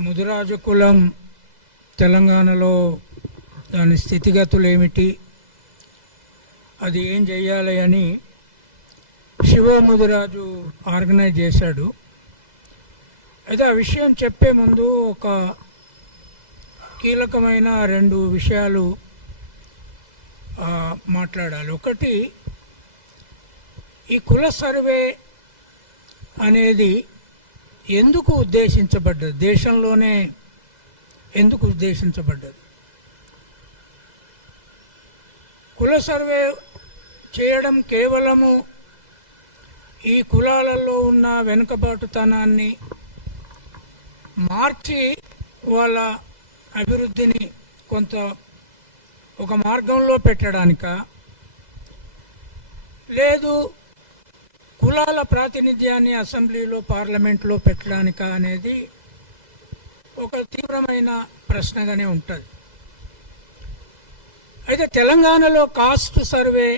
ముదిరాజు కులం తెలంగాణలో దాని స్థితిగతులు ఏమిటి, అది ఏం చేయాలి అని శివ ముదిరాజు ఆర్గనైజ్ చేశాడు. అయితే ఆ విషయం చెప్పే ముందు ఒక కీలకమైన రెండు విషయాలు మాట్లాడాలి. ఒకటి, ఈ కుల సర్వే అనేది ఎందుకు ఉద్దేశించబడ్డది, దేశంలోనే ఎందుకు ఉద్దేశించబడ్డది? కుల సర్వే చేయడం కేవలము ఈ కులాలలో ఉన్న వెనుకబాటుతనాన్ని మార్చి వాళ్ళ అభివృద్ధిని కొంత ఒక మార్గంలో పెట్టడానిక, లేదు కులాల ప్రాతినిధ్యాన్ని అసెంబ్లీలో పార్లమెంట్లో పెట్టడానిక అనేది ఒక తీవ్రమైన ప్రశ్నగానే ఉంటుంది. అయితే తెలంగాణలో caste survey,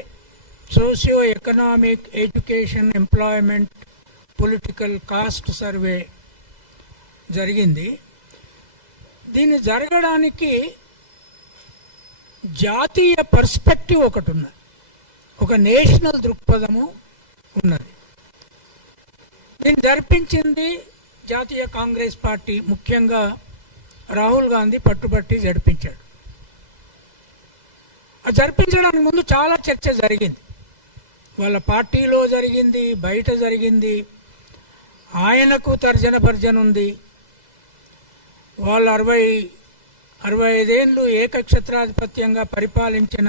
socio economic, education, employment, political caste survey జరిగింది. దీన్ని జరగడానికి జాతీయ పర్స్పెక్టివ్ ఒకటి ఉన్నది, ఒక నేషనల్ దృక్పథము ఉన్నది. దీన్ని జరిపించింది జాతీయ కాంగ్రెస్ పార్టీ, ముఖ్యంగా రాహుల్ గాంధీ పట్టుబట్టి జరిపించాడు. అది జరిపించడానికి ముందు చాలా చర్చ జరిగింది, వాళ్ళ పార్టీలో జరిగింది, బయట జరిగింది. ఆయనకు తర్జన భర్జన ఉంది. వాళ్ళు 65 ఏళ్ళు ఏకక్షత్రాధిపత్యంగా పరిపాలించిన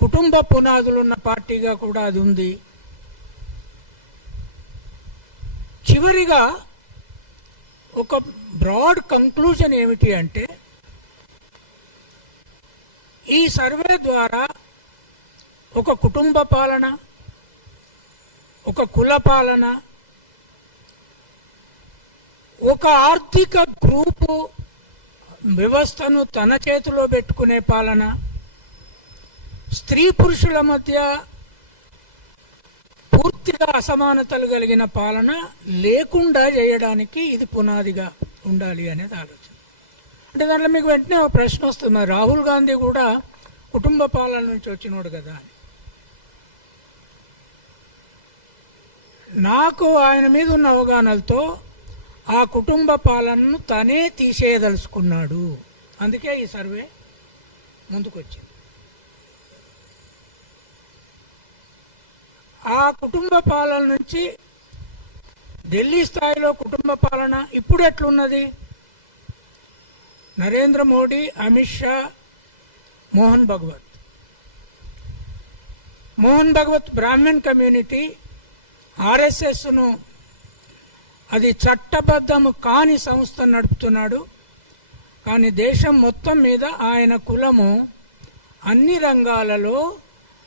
కుటుంబ పునాదులున్న పార్టీగా కూడా అది ఉంది. చివరిగా ఒక బ్రాడ్ కంక్లూజన్ ఏమిటి అంటే, ఈ సర్వే ద్వారా ఒక కుటుంబ పాలన, ఒక కుల పాలన, ఒక ఆర్థిక గ్రూపు వ్యవస్థను తన చేతిలో పెట్టుకునే పాలన, స్త్రీ పురుషుల మధ్య పూర్తిగా అసమానతలు కలిగిన పాలన లేకుండా చేయడానికి ఇది పునాదిగా ఉండాలి అనేది ఆలోచన. అంటే దాంట్లో మీకు వెంటనే ఒక ప్రశ్న వస్తుంది, మరి రాహుల్ గాంధీ కూడా కుటుంబ పాలన నుంచి వచ్చినోడు కదా అని. నాకు ఆయన మీద ఉన్న అవగాహనలతో ఆ కుటుంబ పాలనను తనే తీసేయదలుచుకున్నాడు. అందుకే ఈ సర్వే ముందుకొచ్చింది. ఆ కుటుంబ పాలన నుంచి ఢిల్లీ స్థాయిలో కుటుంబ పాలన ఇప్పుడు ఎట్లున్నది? నరేంద్ర మోడీ, అమిత్ షా, మోహన్ భగవత్ బ్రాహ్మణ్ కమ్యూనిటీ ఆర్ఎస్ఎస్ను, అది చట్టబద్ధము కాని సంస్థ నడుపుతున్నాడు. కానీ దేశం మొత్తం మీద ఆయన కులము అన్ని రంగాలలో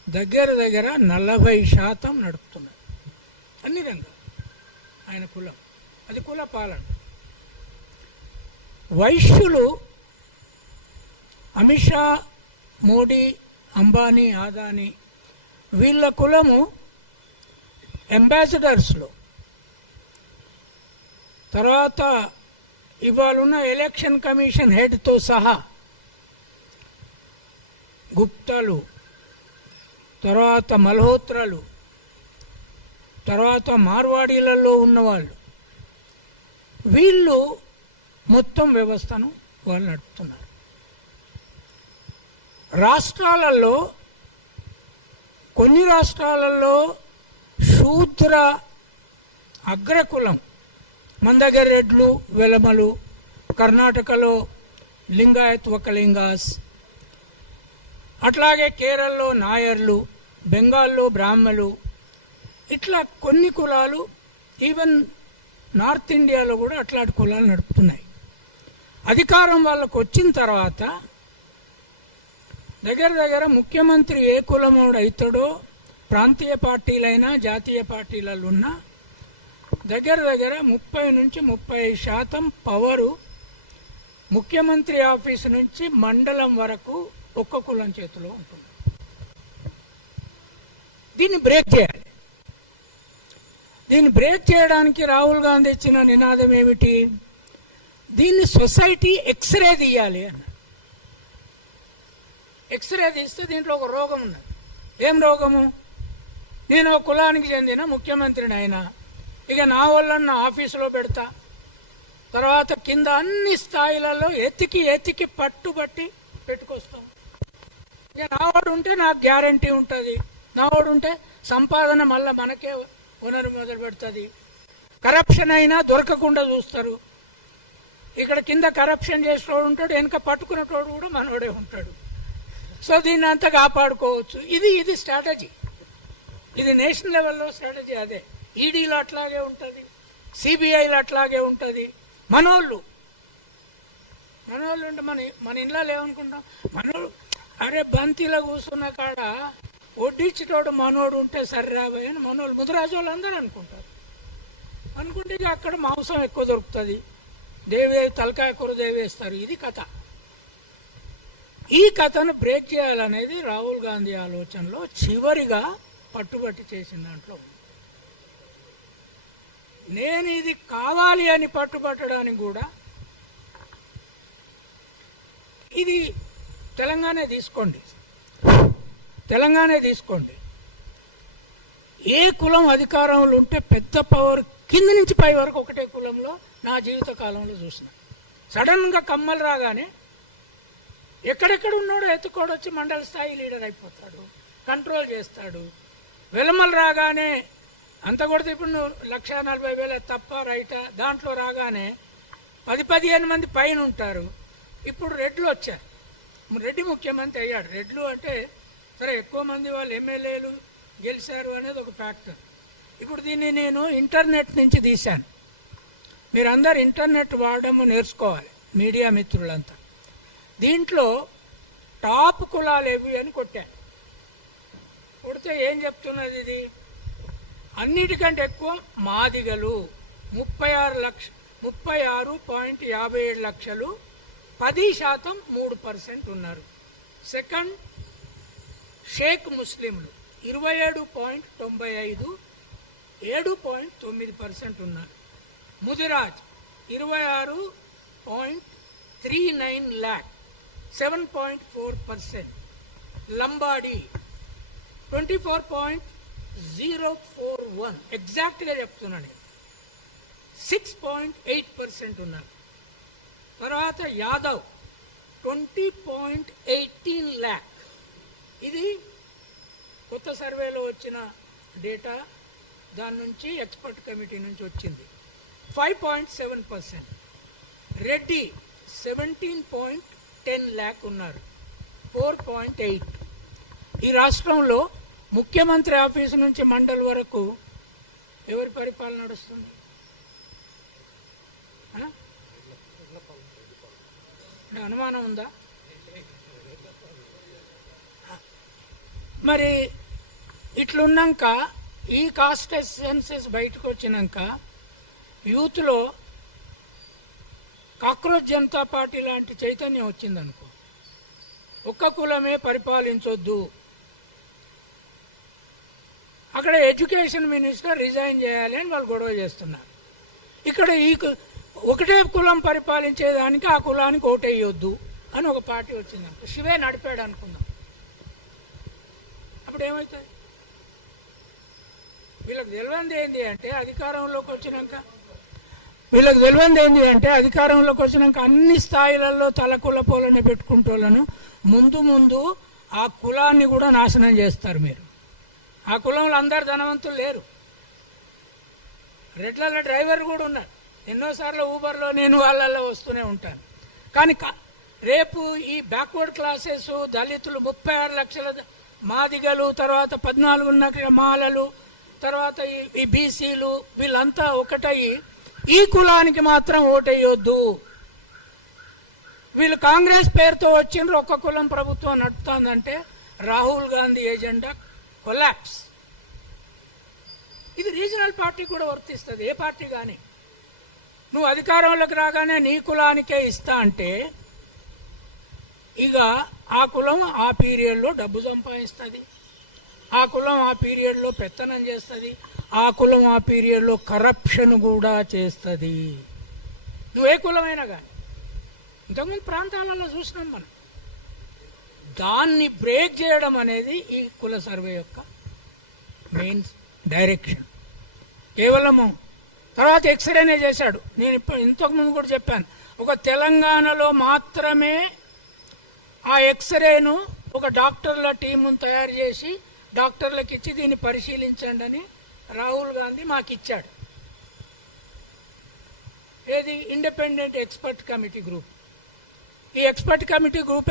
దగ్గర 40% నడుపుతున్నాడు. అన్ని రంగాలు ఆయన కులం, అది కుల పాలన. వైశ్యులు అమిత్ షా, మోడీ, అంబానీ, ఆదానీ వీళ్ళ కులము అంబాసిడర్స్లో, తర్వాత ఇవాళ ఎలక్షన్ కమిషన్ హెడ్తో సహా గుప్తాలు, తర్వాత మల్హోత్రాలు, తర్వాత మార్వాడీలలో ఉన్నవాళ్ళు, వీళ్ళు మొత్తం వ్యవస్థను వాళ్ళు నడుపుతున్నారు. రాష్ట్రాలలో, కొన్ని రాష్ట్రాలలో శూద్ర అగ్రకులం, మన దగ్గర రెడ్లు, వెలమలు, కర్ణాటకలో లింగాయత్ వకలింగాస్, అట్లాగే కేరళలో నాయర్లు, బెంగాల్లో బ్రాహ్మలు, ఇట్లా కొన్ని కులాలు, ఈవెన్ నార్త్ ఇండియాలో కూడా అట్లాంటి కులాలు నడుపుతున్నాయి. అధికారం వాళ్ళకు వచ్చిన తర్వాత దగ్గర ముఖ్యమంత్రి ఏ కులముడు అవుతాడో, ప్రాంతీయ పార్టీలైనా జాతీయ పార్టీలలో ఉన్న దగ్గర 30 నుంచి 35% పవరు ముఖ్యమంత్రి ఆఫీసు నుంచి మండలం వరకు ఒక్క కులం చేతిలో ఉంటుంది. దీన్ని బ్రేక్ చేయాలి. దీన్ని బ్రేక్ చేయడానికి రాహుల్ గాంధీ ఇచ్చిన నినాదం ఏమిటి? దీన్ని సొసైటీ ఎక్స్రే తీయాలి అన్న. ఎక్స్రే తీస్తే దీంట్లో ఒక రోగం ఉన్నది. ఏం రోగము? నేను ఒక కులానికి చెందిన ముఖ్యమంత్రిని అయినా, ఇక నా వాళ్ళని నా ఆఫీసులో పెడతా, తర్వాత కింద అన్ని స్థాయిలలో ఎతికి పట్టుబట్టి పెట్టుకొస్తాం. ఇక నావాడు ఉంటే నాకు గ్యారంటీ ఉంటుంది, నావాడు ఉంటే సంపాదన మళ్ళీ మనకే ఓనర్ మొదలు పెడుతుంది. కరప్షన్ అయినా దొరకకుండా చూస్తారు. ఇక్కడ కింద కరప్షన్ చేసేవాడు ఉంటాడు, వెనక పట్టుకునేటోడు కూడా మనోడే ఉంటాడు. సో దీన్ని అంతా కాపాడుకోవచ్చు. ఇది స్ట్రాటజీ. ఇది నేషనల్ లెవెల్లో స్ట్రాటజీ. అదే ఈడీలో అట్లాగే ఉంటుంది, సిబిఐలో అట్లాగే ఉంటుంది. మనోళ్ళు అంటే మన ఇంట్లో ఏమనుకుంటాం, మనోళ్ళు అరే బంతిలో కూర్చున్న కాడ వడ్డించేటోడు మనోడు ఉంటే సర్రాబాయ్ అని మనోళ్ళు ముదిరాజు వాళ్ళు అందరూ అనుకుంటారు. అనుకుంటే ఇక అక్కడ మాంసం ఎక్కువ దొరుకుతుంది, తలకాయ కూర దేవేస్తారు. ఇది కథ. ఈ కథను బ్రేక్ చేయాలనేది రాహుల్ గాంధీ ఆలోచనలో చివరిగా పట్టుబట్టి చేసిన దాంట్లో ఉంది. నేను ఇది కావాలి అని పట్టుబట్టడానికి కూడా ఇది తెలంగాణ తీసుకోండి. ఏ కులం అధికారంలో ఉంటే పెద్ద పవర్ కింద నుంచి పై వరకు ఒకటే కులంలో నా జీవిత కాలంలో చూసిన. సడన్గా కమ్మలు రాగానే ఎక్కడెక్కడ ఉన్నాడో ఎత్తుకోడొచ్చి మండల స్థాయి లీడర్ అయిపోతాడు, కంట్రోల్ చేస్తాడు. వెలమలు రాగానే అంత కొడితే ఇప్పుడు 1,40,000 తప్ప రైటా దాంట్లో రాగానే 10-15 మంది పైన ఉంటారు. ఇప్పుడు రెడ్లు వచ్చారు, రెడ్డి ముఖ్యమంత్రి అయ్యాడు. రెడ్లు అంటే సరే ఎక్కువ మంది వాళ్ళు ఎమ్మెల్యేలు గెలిచారు అనేది ఒక ఫ్యాక్టర్. ఇప్పుడు దీన్ని నేను ఇంటర్నెట్ నుంచి తీశాను. మీరందరూ ఇంటర్నెట్ వాడడం నేర్చుకోవాలి, మీడియా మిత్రులంతా. దీంట్లో టాప్ కులాలు ఏవి అని కొట్టాను. కొడితే ఏం చెప్తున్నది ఇది? అన్నిటికంటే ఎక్కువ మాదిగలు 36.57 లక్షలు, 10% 3% ఉన్నారు. సెకండ్ షేక్ ముస్లింలు 27.95, 7.9% ఉన్నారు. ముదిరాజ్ 26.39 lakh, 7.4%. లంబాడి 24.041, ఎగ్జాక్ట్గా చెప్తున్నాను, 6.8% ఉన్నారు. తర్వాత యాదవ్ 20.18 lakh. ఇది కొత్త సర్వేలో వచ్చిన డేటా, దాని నుంచి ఎక్స్పర్ట్ కమిటీ నుంచి వచ్చింది. 5.7%. రెడ్డి 17.10 lakh ఉన్నారు, 4.8. ఈ రాష్ట్రంలో ముఖ్యమంత్రి ఆఫీసు నుంచి మండల్ వరకు ఎవరి పరిపాలన నడుస్తుంది? అనుమానం ఉందా? మరి ఇట్లున్నాక ఈ కాస్ట్ సెన్సెస్ బయటకు వచ్చినాక యూత్లో కాక్రోచ్ జనతా పార్టీ లాంటి చైతన్యం వచ్చిందనుకో, ఒక్క కులమే పరిపాలించొద్దు, అక్కడ ఎడ్యుకేషన్ మినిస్టర్ రిజైన్ చేయాలి అని వాళ్ళు గొడవ చేస్తున్నారు. ఇక్కడ ఒకటే కులం పరిపాలించేదానికి ఆ కులానికి ఓటేయొద్దు అని ఒక పార్టీ వచ్చిందనుకో, శివే నడిపాడు అనుకుందాం. అప్పుడు ఏమవుతుంది? వీళ్ళకి తెలియంది ఏంటి అంటే అధికారంలోకి వచ్చినాక అన్ని స్థాయిలలో తల కులపోలని పెట్టుకుంటోళ్ళను ముందు ఆ కులాన్ని కూడా నాశనం చేస్తారు మీరు. ఆ కులంలో అందరు ధనవంతులు లేరు. రెడ్ల డ్రైవర్ కూడా ఉన్నారు. ఎన్నోసార్లు ఊబర్లో నేను వాళ్ళల్లో వస్తూనే ఉంటాను. కానీ రేపు ఈ బ్యాక్వర్డ్ క్లాసెస్, దళితులు, 36 లక్షల మాదిగలు, తర్వాత 14 మాలలు, తర్వాత ఈ బీసీలు, వీళ్ళంతా ఒకటయ్యి ఈ కులానికి మాత్రం ఓటేయొద్దు, వీళ్ళు కాంగ్రెస్ పేరుతో వచ్చిండ్రు, ఒక్క కులం ప్రభుత్వం నడుపుతోందంటే రాహుల్ గాంధీ ఏజెండా కొలాప్స్. ఇది రీజనల్ పార్టీ కూడా వర్తిస్తుంది. ఏ పార్టీ కానీ నువ్వు అధికారంలోకి రాగానే నీ కులానికే ఇస్తా అంటే ఇక ఆ కులం ఆ పీరియడ్లో డబ్బు సంపాదిస్తుంది, ఆ కులం ఆ పీరియడ్లో పెత్తనం చేస్తుంది, ఆ కులం ఆ పీరియడ్లో కరప్షన్ కూడా చేస్తుంది. నువ్వే కులమైనా కానీ. ఇంతకుముందు ప్రాంతాలలో చూసినాం మనం. దాన్ని బ్రేక్ చేయడం అనేది ఈ కుల సర్వే యొక్క మెయిన్ డైరెక్షన్. కేవలము తర్వాత ఎక్స్రేనే చేశాడు. నేను ఇంతకుముందు కూడా చెప్పాను, ఒక తెలంగాణలో మాత్రమే ఆ ఎక్స్రేను ఒక డాక్టర్ల టీమును తయారు చేసి డాక్టర్లకు ఇచ్చి దీన్ని పరిశీలించండి అని రాహుల్ గాంధీ మాకు ఇచ్చాడు. ఏది? Independent expert committee group. ఈ ఎక్స్పర్ట్ కమిటీ గ్రూప్